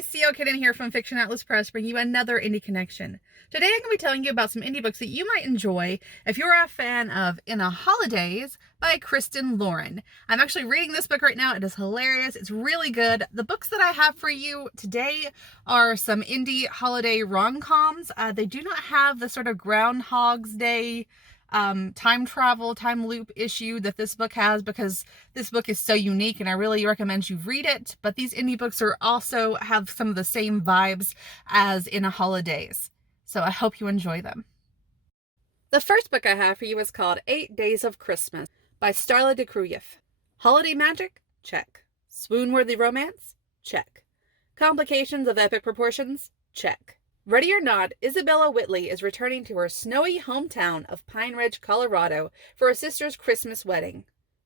Hi, CO Kitten here from Fiction Atlas Press, bringing you another indie connection. Today I'm going to be telling you about some indie books that you might enjoy if you're a fan of In a Holidaze by Kristen Lauren. I'm actually reading this book right now. It is hilarious. It's really good. The books that I have for you today are some indie holiday rom-coms. They do not have the sort of Groundhog's Day time travel, time loop issue that this book has, because this book is so unique and I really recommend you read it. But these indie books are also have some of the same vibes as In a Holidaze. So I hope you enjoy them. The first book I have for you is called 8 Days of Christmas by Starla DeCruyeff. Holiday magic? Check. Swoon-worthy romance? Check. Complications of epic proportions? Check. Ready or not, Isabella Whitley is returning to her snowy hometown of Pine Ridge, Colorado for her sister's Christmas wedding.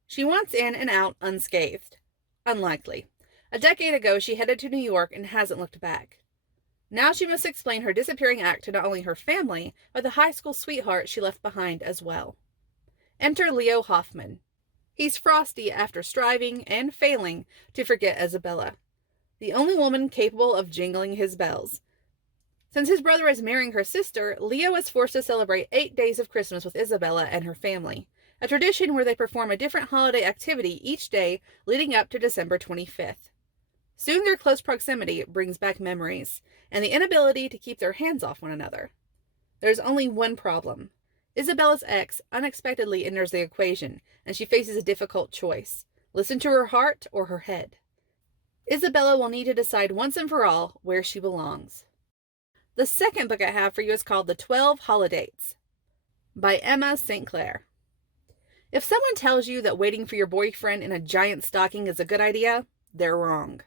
She wants in and out unscathed. Unlikely. A decade ago, she headed to New York and hasn't looked back. Now she must explain her disappearing act to not only her family, but the high school sweetheart she left behind as well. Enter Leo Hoffman. He's frosty after striving and failing to forget Isabella, the only woman capable of jingling his bells. Since his brother is marrying her sister, Leo is forced to celebrate 8 days of Christmas with Isabella and her family, a tradition where they perform a different holiday activity each day leading up to December 25th. Soon their close proximity brings back memories, and the inability to keep their hands off one another. There's only one problem. Isabella's ex unexpectedly enters the equation, and she faces a difficult choice. Listen to her heart or her head. Isabella will need to decide once and for all where she belongs. The second book I have for you is called The 12 Holidates by Emma St. Clair. If someone tells you that waiting for your boyfriend in a giant stocking is a good idea, they're wrong.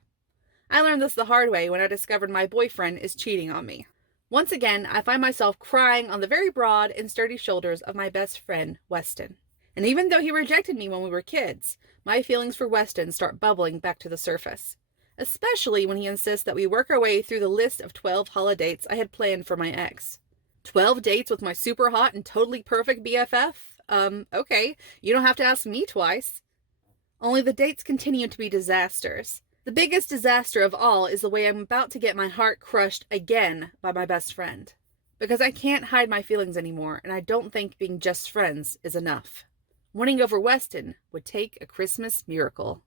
I learned this the hard way when I discovered my boyfriend is cheating on me. Once again, I find myself crying on the very broad and sturdy shoulders of my best friend, Weston. And even though he rejected me when we were kids, my feelings for Weston start bubbling back to the surface. Especially when he insists that we work our way through the list of 12 holidates I had planned for my ex. 12 dates with my super hot and totally perfect BFF? Okay, you don't have to ask me twice. Only the dates continue to be disasters. The biggest disaster of all is the way I'm about to get my heart crushed again by my best friend. Because I can't hide my feelings anymore, and I don't think being just friends is enough. Winning over Weston would take a Christmas miracle.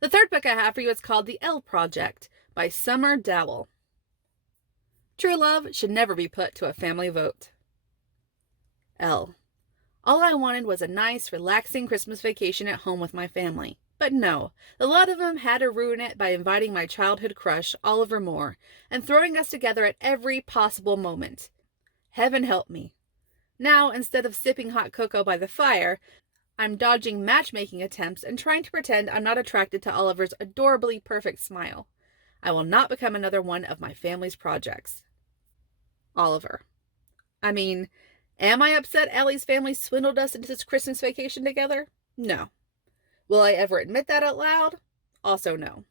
The third book I have for you is called The L Project by Summer Dowell. True love should never be put to a family vote. L. All I wanted was a nice, relaxing Christmas vacation at home with my family. But no, a lot of them had to ruin it by inviting my childhood crush, Oliver Moore, and throwing us together at every possible moment. Heaven help me. Now, instead of sipping hot cocoa by the fire, I'm dodging matchmaking attempts and trying to pretend I'm not attracted to Oliver's adorably perfect smile. I will not become another one of my family's projects. Oliver. I mean, am I upset Allie's family swindled us into this Christmas vacation together? No. Will I ever admit that out loud? Also no.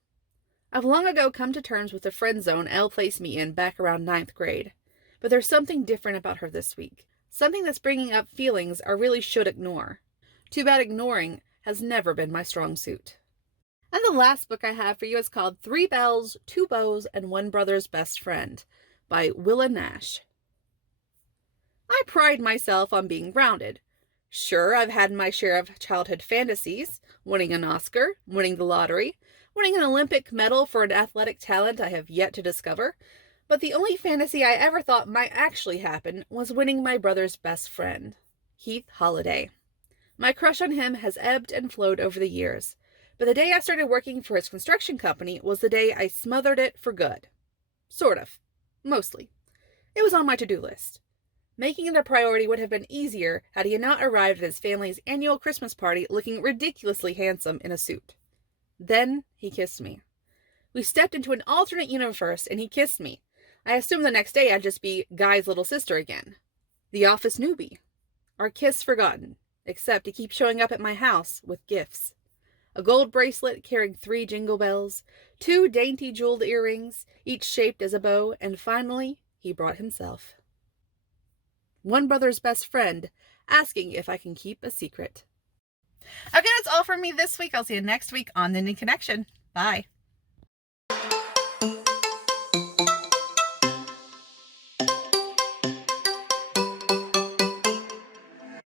I've long ago come to terms with the friend zone Elle placed me in back around 9th grade. But there's something different about her this week. Something that's bringing up feelings I really should ignore. Too bad ignoring has never been my strong suit. And the last book I have for you is called 3 Bells, 2 Bows, and One Brother's Best Friend by Willa Nash. I pride myself on being grounded. Sure, I've had my share of childhood fantasies, winning an Oscar, winning the lottery, winning an Olympic medal for an athletic talent I have yet to discover, but the only fantasy I ever thought might actually happen was winning my brother's best friend, Heath Holiday. My crush on him has ebbed and flowed over the years, but the day I started working for his construction company was the day I smothered it for good. Sort of. Mostly. It was on my to-do list. Making it a priority would have been easier had he not arrived at his family's annual Christmas party looking ridiculously handsome in a suit. Then he kissed me. We stepped into an alternate universe and he kissed me. I assumed the next day I'd just be Guy's little sister again. The office newbie. Our kiss forgotten. Except he keeps showing up at my house with gifts. A gold bracelet carrying 3 jingle bells, 2 dainty jeweled earrings, each shaped as a bow, and finally, he brought himself. One brother's best friend, asking if I can keep a secret. Okay, that's all from me this week. I'll see you next week on the Indie Connection. Bye.